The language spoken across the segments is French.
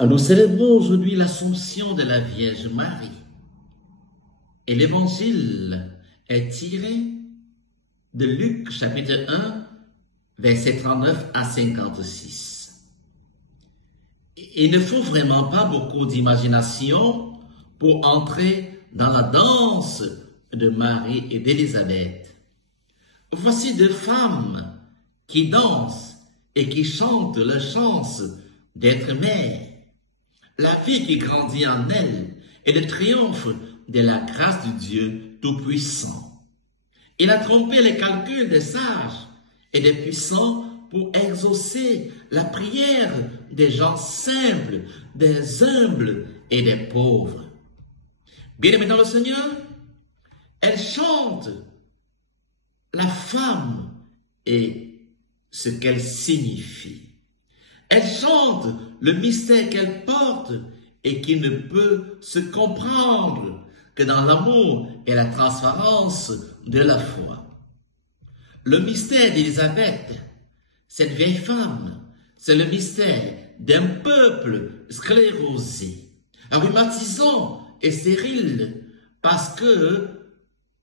Nous célébrons aujourd'hui l'Assomption de la Vierge Marie. Et l'évangile est tiré de Luc chapitre 1, versets 39 à 56. Il ne faut vraiment pas beaucoup d'imagination pour entrer dans la danse de Marie et d'Élisabeth. Voici deux femmes qui dansent et qui chantent leur chance d'être mères. La vie qui grandit en elles est le triomphe de la grâce de Dieu Tout-Puissant. Il a trompé les calculs des sages et des puissants pour exaucer la prière des gens simples, des humbles et des pauvres. Bien-aimés dans le Seigneur, elle chante la femme et ce qu'elle signifie. Elle chante le mystère qu'elle porte et qui ne peut se comprendre que dans l'amour et la transparence de la foi. Le mystère d'Élisabeth, cette vieille femme, c'est le mystère d'un peuple sclérosé, rhumatisant et stérile, parce que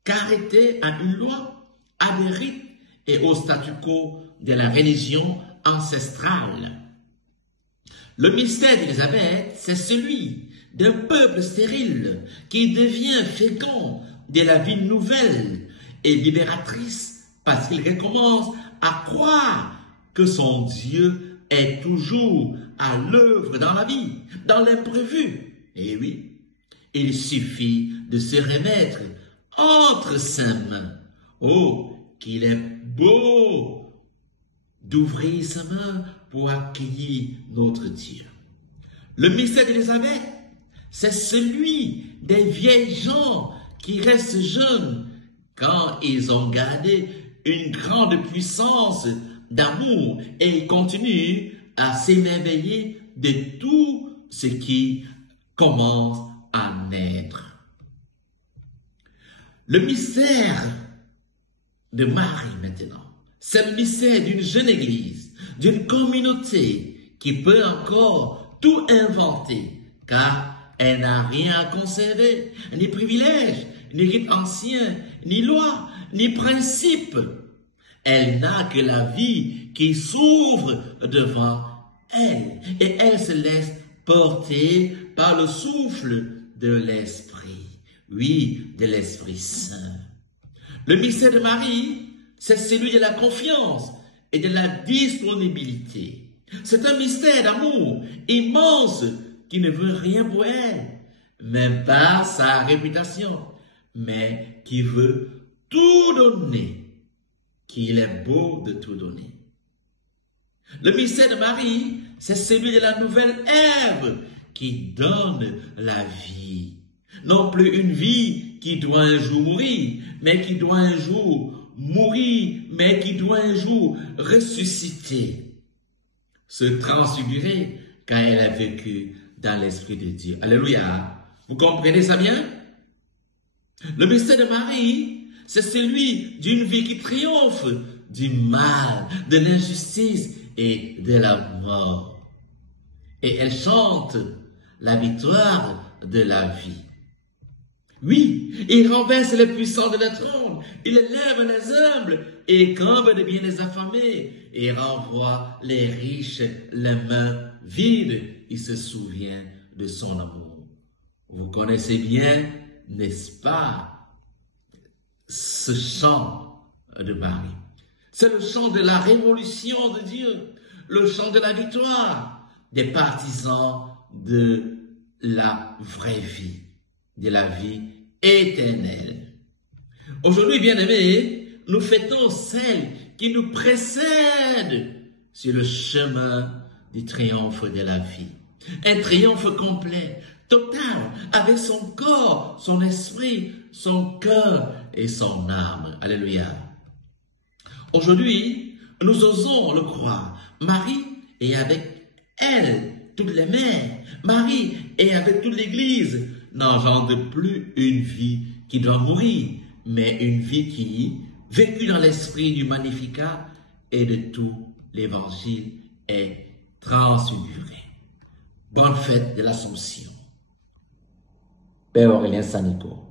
qu'arrêté à une loi, à des rites et au statu quo de la religion ancestrale. Le mystère d'Élisabeth, c'est celui d'un peuple stérile qui devient fécond de la vie nouvelle et libératrice parce qu'il recommence à croire que son Dieu est toujours à l'œuvre dans la vie, dans l'imprévu. Et oui, il suffit de se remettre entre ses mains. Oh, qu'il est beau d'ouvrir sa main pour accueillir notre Dieu. Le mystère d'Élisabeth, c'est celui des vieilles gens qui restent jeunes quand ils ont gardé une grande puissance d'amour et ils continuent à s'émerveiller de tout ce qui commence à naître. Le mystère de Marie maintenant, c'est le mystère d'une jeune église, d'une communauté qui peut encore tout inventer, car elle n'a rien à conserver, ni privilèges, ni rites anciens, ni lois, ni principes. Elle n'a que la vie qui s'ouvre devant elle, et elle se laisse porter par le souffle de l'Esprit, oui, de l'Esprit Saint. Le mystère de Marie, c'est celui de la confiance et de la disponibilité. C'est un mystère d'amour immense qui ne veut rien pour elle, même pas sa réputation, mais qui veut tout donner, qu'il est beau de tout donner. Le mystère de Marie, c'est celui de la nouvelle herbe qui donne la vie. Non plus une vie qui doit un jour mourir, mais qui doit un jour mourir, mais qui doit un jour ressusciter, se transfigurer quand elle a vécu dans l'Esprit de Dieu. Alléluia. Vous comprenez ça bien? Le mystère de Marie, c'est celui d'une vie qui triomphe du mal, de l'injustice et de la mort. Et elle chante la victoire de la vie. Oui, il renverse les puissants de la trône, il élève les humbles et comble de bien les affamés, et renvoie les riches les mains vides. Il se souvient de son amour. Vous connaissez bien, n'est-ce pas, ce chant de Marie. C'est le chant de la révolution de Dieu, le chant de la victoire des partisans de la vraie vie, de la vie éternelle. Aujourd'hui, bien-aimés, nous fêtons celle qui nous précède sur le chemin du triomphe de la vie. Un triomphe complet, total, avec son corps, son esprit, son cœur et son âme. Alléluia. Aujourd'hui, nous osons le croire. Marie est avec elle, toutes les mères. Marie est avec toute l'Église. N'engendre plus une vie qui doit mourir, mais une vie qui, vécue dans l'esprit du Magnificat et de tout l'Évangile, est transfigurée. Bonne fête de l'Assomption. Père Aurélien Sanico.